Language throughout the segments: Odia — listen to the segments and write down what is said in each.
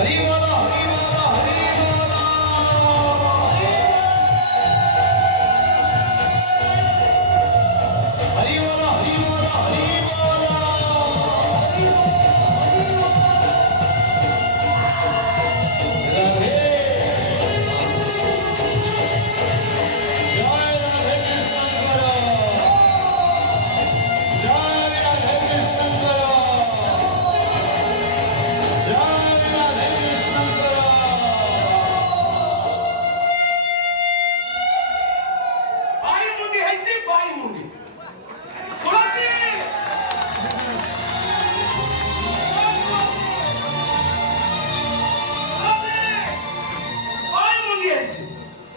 हरि बोलो हरि बोलो हरि बोलो हरि बोलो हरि बोलो हरि बोलो राधे जय राधे कृष्ण करो जय राधे कृष्ण करो जय राधे कृष्ण करो बाई मुंडी हैची बाई मुंडी तुळसी बाई मुंडी हैची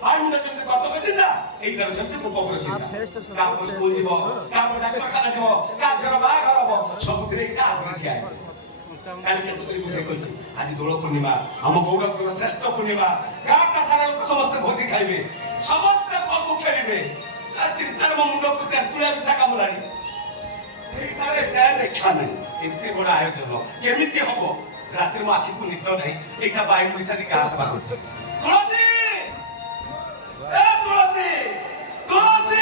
बाई मुंडा जेमती गत करछिना एई जन सेमती गोप करछिना कापो स्कूल जीव कापो डाक्टर खाना जीव का घर बाहाघर हबो सबुथिरे का आपन ठिया काली केतो करी बुझे कहिछि आज दोळ पूर्णिमा हम गौरव श्रेष्ठ पूर्णिमा गाता सारा लोक समस्त भोजी खाइबे समस्त फगु खेलिबे आ चिंतार मुंड को तेंतुलिया बिछा कामुलानी एटारे जाय देखा नाही एते बडा आयोजन केमिति हबो रात्री मो आखि को निद नाही एटा बाई पैसा दि का सेवा करछि तुळसी ए तुळसी तुळसी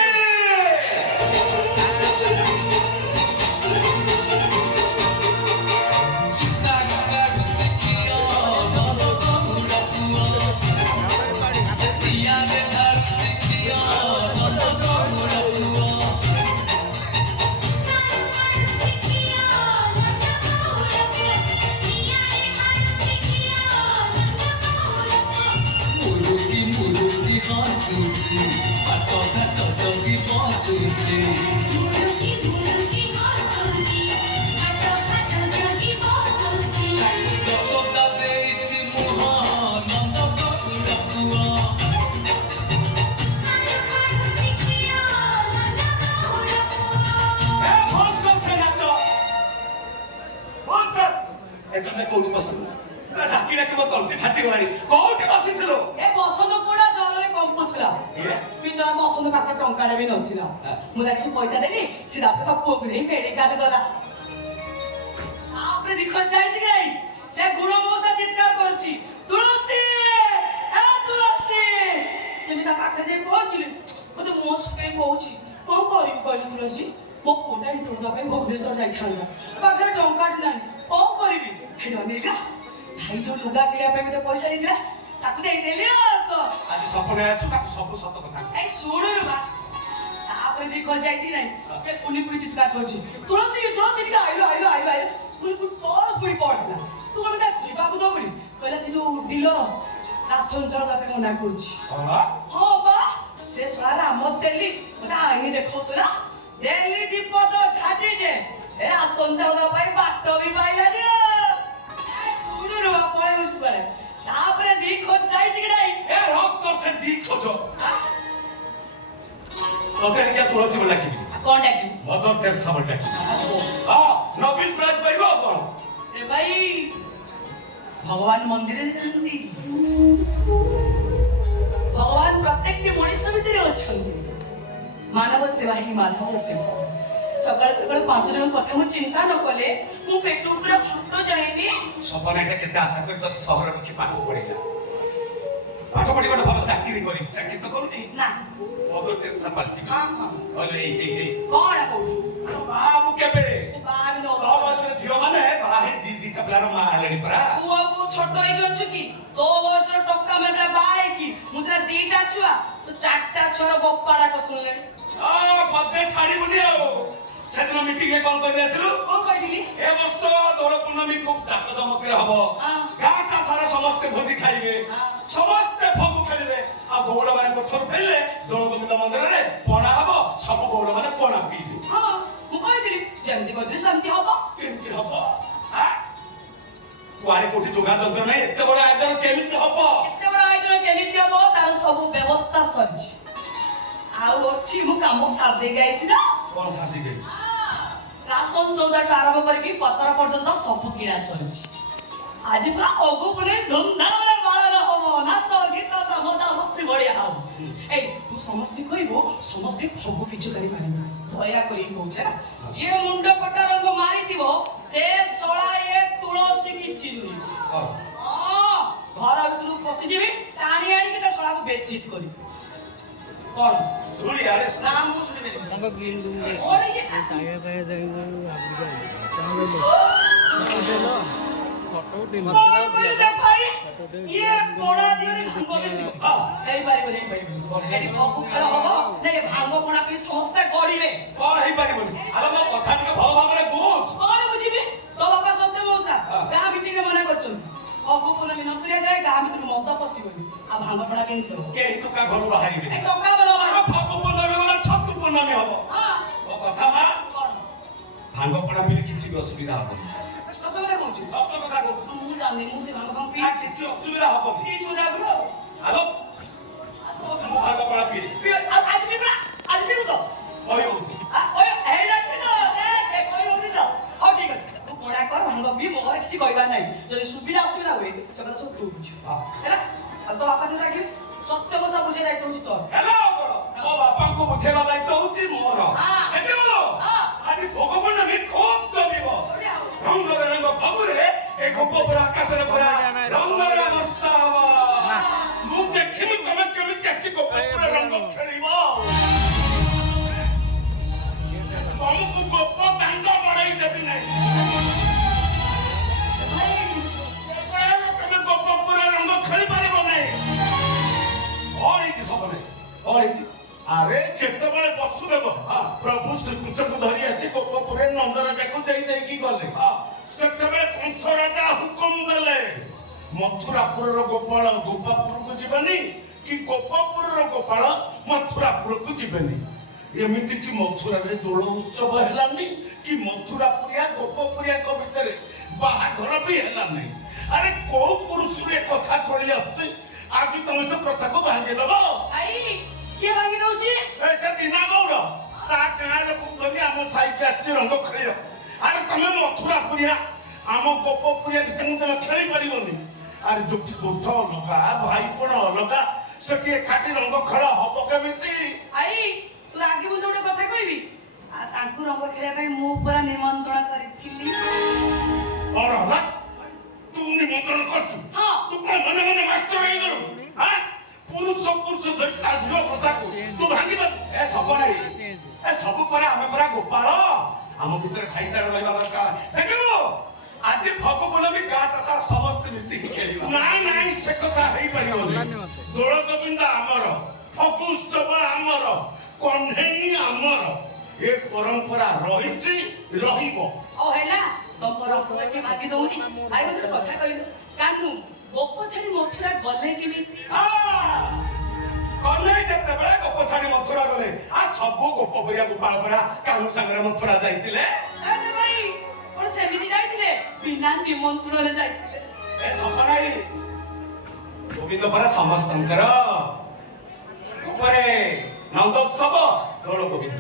ଏତନେ କୋଉଠି ବସିଥିଲୁ ଡାକି ଡାକି ମୋ ତଣ୍ଟି ଫାଟି ଗଲାଣି କୋଉଠି ବସିଥିଲୁ ଏ ବସନ୍ତ ପୋଡା ଜରରେ କମ୍ପୁଥିଲା ବିଚରା ବସନ୍ତ ପାଖରେ ଟଙ୍କାଟେ ବି ନଥିଲା ମୁଁ ତାକୁ କିଛି ପଇସା ଦେଲି ସିଧା ତା ପୁଅକୁ ନେଇ ମେଡିକାଲ ଗଲା ତାପରେ ଦେଖ ଯାଇଛି କି ନାଇଁ ସେ ଗୁଣ ମଉସା ଚିତ୍କାର କରୁଛି ତୁଳସୀ ଏ ତୁଳସୀ ଯେମିତି ତା ପାଖରେ ଯାଇ ପହଞ୍ଚିଲି ମତେ ମୋ ସୁଖେ କହୁଛି କଣ କରିବି କହିଲୁ ତୁଳସୀ ମୋ ପୁଅଟା ଏଠୁ ଦେବା ପାଇଁ ଭୁବନେଶ୍ୱର ଯାଇଥାନ୍ତା ପାଖରେ ଟଙ୍କାଟେ ନାହିଁ କଣ କରିବି ହେଠି ଅନେଇଲା ଭାଇ ଯୋଉ ଲୁଗା କିଣିବା ପାଇଁ ମତେ ପଇସା ଦେଇଥିଲା ତାକୁ ଦେଇଦେଲି ଆଜି ସପନେ ଆସୁ ତାକୁ ସବୁ ସତ କଥା ଏଇ ଶୁଣୁରୁ ବା ତାପରେ ଦେଖ ଯାଇଛି ନାଇଁ ସେ ପୁଣି ପୁଣି ଚିତ୍କାର କରୁଛି ତୁଳସୀ ତୁଳସୀ ଟିକେ ଆଇଲୁ ଆଇଲୁ ଆଇଲୁ ଆଇଲୁ ପୁଣି ପୁଣି ତୋର ପୁଣି କଣ ହେଲା ତୁ କଣ ତା ଯିବାକୁ ଦବୁନି କହିଲା ସେ ଯୋଉ ଡିଲର ରାସନ ଚାଉଳ ତା ପାଇଁ ମନା କରୁଛି ହଁ ବା ସେ ଶଳା ରାମ ତେଲି ମତେ ଆଇନି ଦେଖଉଥିଲା ଡେଲି ଦୀପ ତ ଛାଡି ଯେ ଏ ରାସନ ଚାଉଳ ପାଇଁ ବାଟ ବି ପାଇଲାନି ଶୁଣୁରୁ ବା ପଳେଇ ବସି ପାରେ ତାପରେ ଦି ଖୋଜ ଯାଇଛି କି ନାଇଁ ଏ ରକ୍ତ ସେ ଦି ଖୋଜ ତତେ କିଆ ତୁଳସୀ ବୋଲା କି କଣ ଡାକି ମଦର ତେରସା ବୋଲା ଡାକି ହଁ ନବୀନ ପ୍ରାଇଜ ପାଇବ କଣ ଏ ଭାଇ ଭଗବାନ ମନ୍ଦିରରେ ନାହାନ୍ତି ଭଗବାନ ପ୍ରତ୍ୟେକଟି ମଣିଷ ଭିତରେ ଅଛନ୍ତି ମାନବ ସେବା ହିଁ ମାଧବ ସେବା ସକାଳେ ସକାଳେ 5 ଜଣ କଥା ମୁଁ ଚିନ୍ତା ନ କଲେ ମୁଁ ପେଟ ଉପରେ ଭାତ ଯାଏନି ସପନ ଏଟା କେତେ ଆଶା କରି ତତେ ସହର ରଖି ପାଠ ପଢେଇଲା ପାଠ ପଢି ଗୋଟେ ଭଲ ଚାକିରି କରି ଚାକିରି ତ କରୁନି ନା ମଦର ତେରସା ପାଲଟି ହଁ ହଁ କହିଲେ ଏଇ କଣ କହୁଛୁ ବାବୁ କେବେ ବାହା ବି ନ ତୋ ବୟସର ଝିଅ ମାନେ ବାହା ହେଇ ଦିଟା ପିଲାର ମା ହେଲେଣି ପରା ତୁ ଆଉ କୋଉ ଛୋଟ ହେଇକି ଅଛୁ କି ତୋ ବୟସର ଟୋକା ମାନେ ବାହା ହେଇକି ମୁଁ ସେଟା 2ଟା ଛୁଆ ତୁ 4ଟା ଛୁଆର ବପାଡା କସୁଲେଣି ପଦେ ଛାଡିବୁନି ଆଉ ସେଦିନ ମିଟିଂରେ କଣ କରି ଆସିଲୁ କଣ କହିଥିଲି ଏ ବର୍ଷ ଦୋଳ ପୂର୍ଣ୍ଣମୀ ଖୁବ ଜାକଜମକରେ ହବ ଗାଁଟା ସାରା ସମସ୍ତେ ଭୋଜି ଖାଇବେ ସମସ୍ତେ ଫଗୁ ଖେଳିବେ ଆଉ ଗୌଡ଼ ମାନେ ପଥର ଫେରିଲେ ଦୋଳ ଗୋବିନ୍ଦ ମନ୍ଦିରରେ ପଣା ହବ ସବୁ ଗୌଡ଼ ମାନେ ପଣା ପିଇବେ ହଁ ମୁଁ କହିଥିଲି ଯେମିତି କହିଥିଲି ସେମିତି ହବ କେମିତି ହବ କୁଆଡେ କୋଉଠି ଯୋଗା ଯନ୍ତ୍ର ନାହିଁ ଏତେ ବଡ ଆୟୋଜନ କେମିତି ହବ ଏତେ ବଡ ଆୟୋଜନ କେମିତି ହବ ତାର ସବୁ ବ୍ୟବସ୍ଥା ସରିଛି ଆଉ ଅଛି ମୁଁ କାମ ସାରି ଦେଇକି ଆଇଛି ନା କଣ ସାଥି ଗେଛି ରାସନ ସୌଦାଠୁ ଆରମ୍ଭ କରିକି ପତର ପର୍ଯ୍ୟନ୍ତ ସବୁ କିଣା ସରିଛି ଆଜି ପୁରା ଅଗୁ ପୁଣି ଧୁମଧାମରେ ପାଳନ ହବ ନାଚ ଗୀତ ମଜା ମସ୍ତି ବଢିଆ ହବ ଏଇ ତୁ ସମସ୍ତେ କହିବୁ ସମସ୍ତେ ଫଗୁ ପିଛୁ କରିପାରିବେ ଦୟା କରି କହୁଛେ ଯିଏ ମୁଣ୍ଡ ଫଟା ରଙ୍ଗ ମାରିଥିବ ସେ ଶଳା ଏ ତୁଳସୀ କି ଚିହ୍ନି ହଁ ବସିଯିବି ଟାଣି ଆଣିକି ତା ଶଳାକୁ ବେଜିତ କରିବି କଣ ଶୁଣି ଆରେ ନା ମୁଁ ଶୁଣିବିନି ତାଙ୍କ ଗ୍ରୀନ୍ ରୁମ୍ କଣ ଇଏ ଟାୟାର ଫାୟାର ଫଟୋ ଉଠେଇ କଣ କହିଲୁ ତା ଭାଇ ଇଏ ପଣା ଦିଅରେ ଭାଙ୍ଗ ବେଶୀ ହେଇପାରିବନି ଏଠି ଫଗୁ ଖେଳ ହବ ନା ଏ ଭାଙ୍ଗ ପଣା ପିଇ ସମସ୍ତେ ଗଡ଼ିବେ କଣ ହେଇପାରିବନି ଆଲୋ ମୋ କଥା ଟିକେ ଭଲ ଭାବରେ ବୁଝ କଣ ବୁଝିବି ତୋ ବାପା ସତ୍ୟ ମଉସା ଗାଁ ଭିତରେ ମନା କରୁଛନ୍ତି ଫଗୁ ପୂର୍ଣ୍ଣମୀ ନସରିଆ ଯାଏ ଗାଁ ଭିତରୁ ମଦ ପଶିବନି ଆଉ ଭାଙ୍ଗ ପଣା କେମିତି ହବ କେହି ଟୋକା ଘରୁ ବାହାରିବେ ଏ ଟଙ୍କା ବେଳ ଆଗ ଫଗୁ ପୂର୍ଣ୍ଣମୀ ଗଲା ଛତୁ ପୂର୍ଣ୍ଣମୀ ହବ ହଁ ମୋ କଥା ମା କଣ ଭାଙ୍ଗ ପଣା ପିଇଲେ କିଛି ବି ଅସୁବିଧା ହବନି ସତ କଥା କହୁଛୁ ସତ କଥା କହୁଛୁ ମୁଁ ଜାଣିନି ମୁଁ ସେ ଭାଙ୍ଗ ଫାଙ୍ଗ ନା ପିଇ କିଛି ଅସୁବିଧା ହବନି ପିଇଛୁ ଜାଗରୁ ଆଲୋ ମୁଁ ଭାଙ୍ଗ ପଣା ପିଇଲି ଆଜି ପିଇବୁ ଆଜି ପିଇବୁ ତ କହିବୁ এই দেখে তো দেখে কই হনি তো হও ঠিক আছে তু পড়া কর ভাঙ্গ পি ମୋ ଘରେ କିଛି କହିବାର ନାହିଁ ଯଦି ସୁବିଧା ଅସୁବିଧା ହୁଏ ସେ କଥା ସବୁ ତୁ ବୁଝିବୁ ହେଲା ଆଉ ତୋ ବାପା ଯଦି ରାଗିବ ସତ୍ୟ ମଶା ବୁଝେଇ ଦାୟିତ୍ୱ ହଉଛି ତୋର ହେଲା ବଡ଼ ମୋ ବାପାଙ୍କୁ ବୁଝେଇବା ଦାୟିତ୍ୱ ହଉଛି ମୋର ଦେଖିବୁ ଆଜି ଭୋଗ ପୂର୍ଣ୍ଣମୀ ଖୁବ୍ ଜମିବ ରଙ୍ଗ ବେରଙ୍ଗ ଫଗୁରେ ଏ ଗୋପ ପୁରା ଆକାଶରେ ପୁରା ରଙ୍ଗର ବର୍ଷା ହବ ମୁଁ ଦେଖିବି ତମେ କେମିତି ଆସି ଗୋପ ପୁରା ରଙ୍ଗ ଖେଳିବ ତମକୁ ଗୋପ ଦାଣ୍ଡ ବଢେଇ ଦେବି ନାହିଁ ତମେ ଗୋପ ପୁରା ରଙ୍ଗ ଖେଳି ପାରିବ ନାହିଁ କଣ ହେଇଛି ସବୁବେଳେ କଣ ହେଇଛି ଆରେ ଯେତେବେଳେ ବସୁଦେବ ପ୍ରଭୁ ଶ୍ରୀକୃଷ୍ଣଙ୍କୁ ଧରି ଆସି ଗୋପପୁରରେ ନନ୍ଦରାଜାକୁ ଦେଇକି ଗଲେ ସେତେବେଳେ କଂସ ରାଜା ହୁକୁମ ଦେଲେ ମଥୁରାପୁରର ଗୋପାଳ ଗୋପାପୁରକୁ ଯିବେନି କି ଗୋପପୁରର ଗୋପାଳ ମଥୁରାପୁରକୁ ଯିବେନି ଏମିତି କି ମଥୁରାରେ ଦୋଳ ଉତ୍ସବ ହେଲାନି କି ମଥୁରାପୁରିଆ ଗୋପପୁରିଆଙ୍କ ଭିତରେ ବାହାଘର ବି ହେଲାନି ଆରେ କୋଉ ପୁରୁଷରୁ ଏ କଥା ଚଳି ଆସୁଛି ଆଜି ତମେ ସେ ପ୍ରଥାକୁ ଭାଙ୍ଗିଦବ ଆଇ କିଏ ଭାଙ୍ଗି ଦଉଛି ସେ ଦିନା ଗୌଡ଼ ତା ଗାଁ ଲୋକଙ୍କୁ ଧରି ଆମ ସାଇକି ଆସିଛି ରଙ୍ଗ ଖେଳିବ ଆରେ ତମେ ମଥୁରାପୁରିଆ ଆମ ଗୋପପୁରିଆ କିଛି ତମେ ଖେଳି ପାରିବନି ଆରେ ଯୋଉଠି ଗୋଠ ଅଲଗା ଭାଇପଣ ଅଲଗା ସେଠି ଏକାଠି ରଙ୍ଗ ଖେଳ ହବ କେମିତି ଆଇ ତୁ ରାଗିବୁ ତ ଗୋଟେ କଥା କହିବି ଆଉ ତାଙ୍କୁ ରଙ୍ଗ ଖେଳିବା ପାଇଁ ମୁଁ ପୁରା ନିମନ୍ତ୍ରଣ କରିଥିଲି କଣ ହେଲା ତୁ ନିମନ୍ତ୍ରଣ କରୁଛୁ ହଁ ତୁ କଣ ମନେ ମନେ ମାଷ୍ଟର ହେଇଗଲୁ ପୁରୁଷ ଧରି ଚାଲିଥିବା କଥାକୁ ତୁ ଭାଙ୍ଗିଦବୁ ଏ ସବୁ ନାହିଁ ଏ ସବୁ ପରେ ଆମେ ପରା ଗୋପାଳ ଆମ ଭିତରେ ଭାଇଚାରା ରହିବା ଦରକାର ଦେଖିବୁ ଆଜି ଫଗୁ ପୂର୍ଣ୍ଣମୀ ଗାଁଟା ସାରା ସମସ୍ତେ ମିଶିକି ଖେଳିବା ନାଇଁ ସେ କଥା ହେଇପାରିବନି ଦୋଳ ଗୋବିନ୍ଦ ଆମର ଫଗୁ ଉତ୍ସବ ଆମର କଣ୍ଢେଇ ଆମର ଏ ପରମ୍ପରା ରହିଛି ରହିବ ଓ ହେଲା ତମ ରଙ୍ଗ କିଏ ଭାଙ୍ଗି ଦଉନି ଆଇ ଗୋଟେ କଥା କହିଲୁ କାନୁ ଗୋପ ଛାଡି ମଥୁରା ଗଲେ କେମିତି କହ୍ନେଇ ଯେତେବେଳେ ଗୋପ ଛାଡି ମଥୁରା ଗଲେ ସବୁ ଗୋପ ପରିଆ ଗୋପାଳ ପରା କାନୁ ସାଙ୍ଗରେ ମଥୁରା ଯାଇଥିଲେ ଆରେ ଭାଇ କଣ ସେମିତି ଯାଇଥିଲେ ବିନା ନିମନ୍ତ୍ରଣରେ ଯାଇଥିଲେ ଏ ସପନାଇ ଗୋବିନ୍ଦ ପରା ସମସ୍ତଙ୍କର ଉପରେ ନନ୍ଦୋତ୍ସବ ଦୋଳ ଗୋବିନ୍ଦ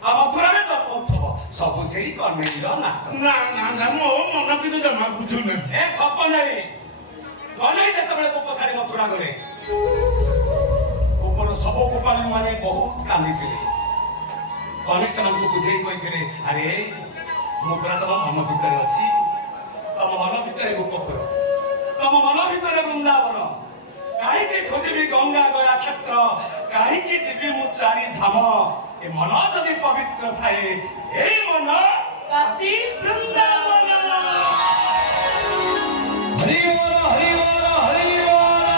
ଆଉ ମଥୁରାରେ ଜନ୍ମୋତ୍ସବ ସବୁ ସେଇ କହ୍ନେଇର ନା ମୋ ମନ କିନ୍ତୁ ଜମା ବୁଝୁନି ଏ ସପନାଇ କହ୍ନେଇ ଯେତେବେଳେ ଗୋପ ଛାଡି ମଥୁରା ଗଲେ ଗୋପର ସବୁ ଗୋପାଳୀ ମାନେ ବହୁତ କାନ୍ଦିଥିଲେ କହ୍ନେଇ ସେମାନଙ୍କୁ ବୁଝେଇ କହିଥିଲେ ଆରେ ମୁଁ ପୁରା ତମ ମନ ଭିତରେ ଅଛି ତମ ମନ ଭିତରେ ଗୋପପୁର ତମ ମନ ଭିତରେ ବୃନ୍ଦାବନ କାହିଁକି ଖୋଜିବି ଗଙ୍ଗା ଗୟା କ୍ଷେତ୍ର କାହିଁକି ଯିବି ମୁଁ ଚାରି ଧାମ ଏ ମନ ଯଦି ପବିତ୍ର ଥାଏ ଏଇ ମନ କାଶୀ ବୃନ୍ଦାବନ हरि बोल हरि बोल हरि बोल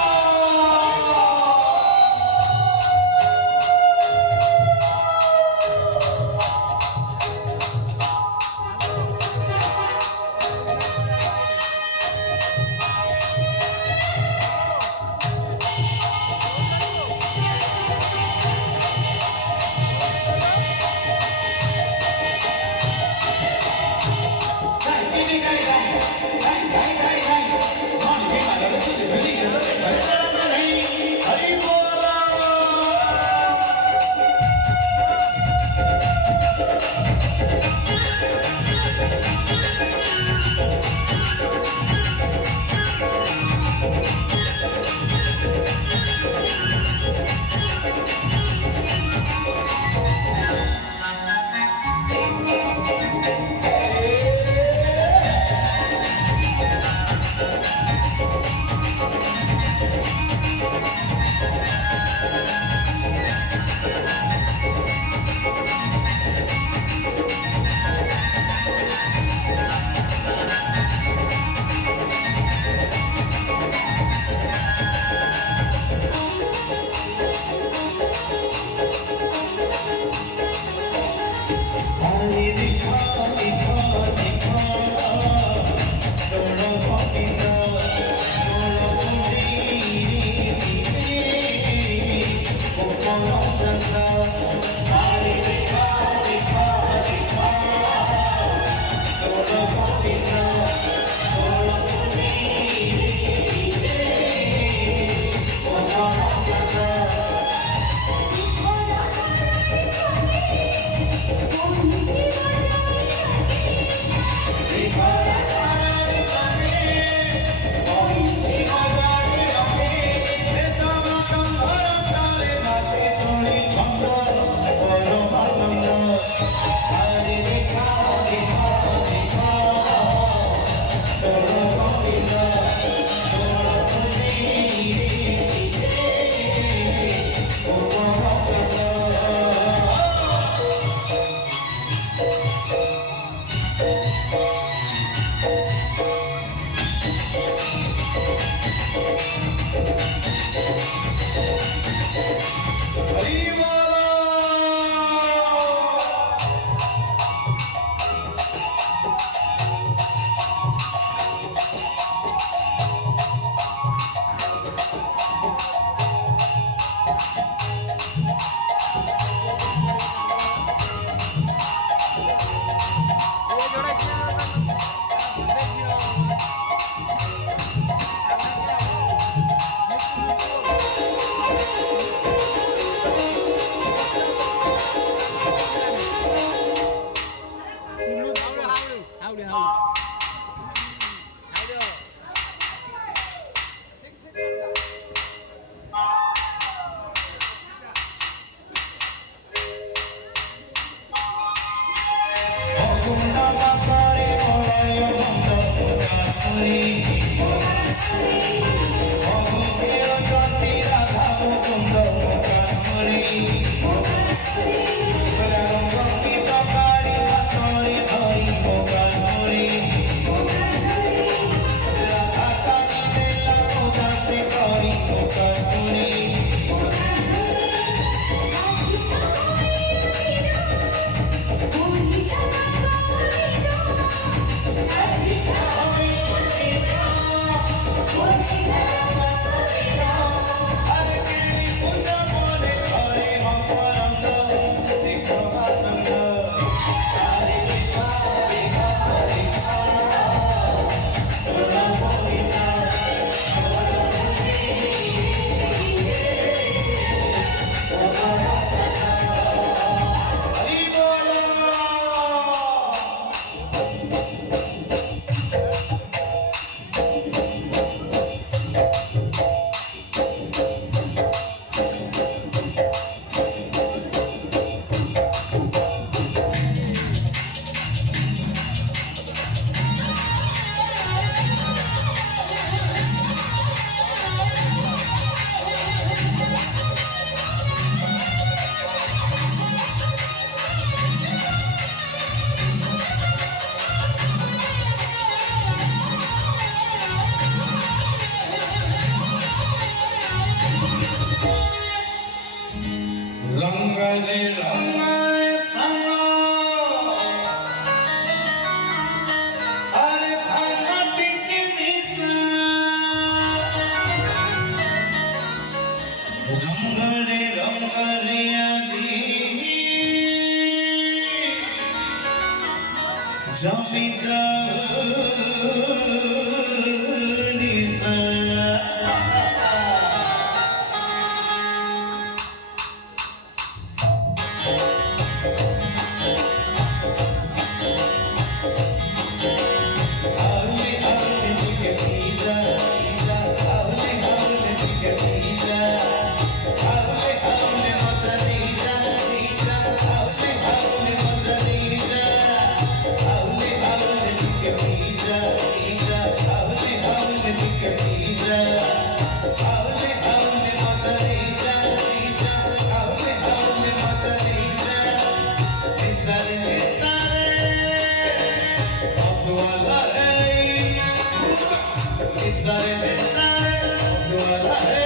Jami jani sa Sare,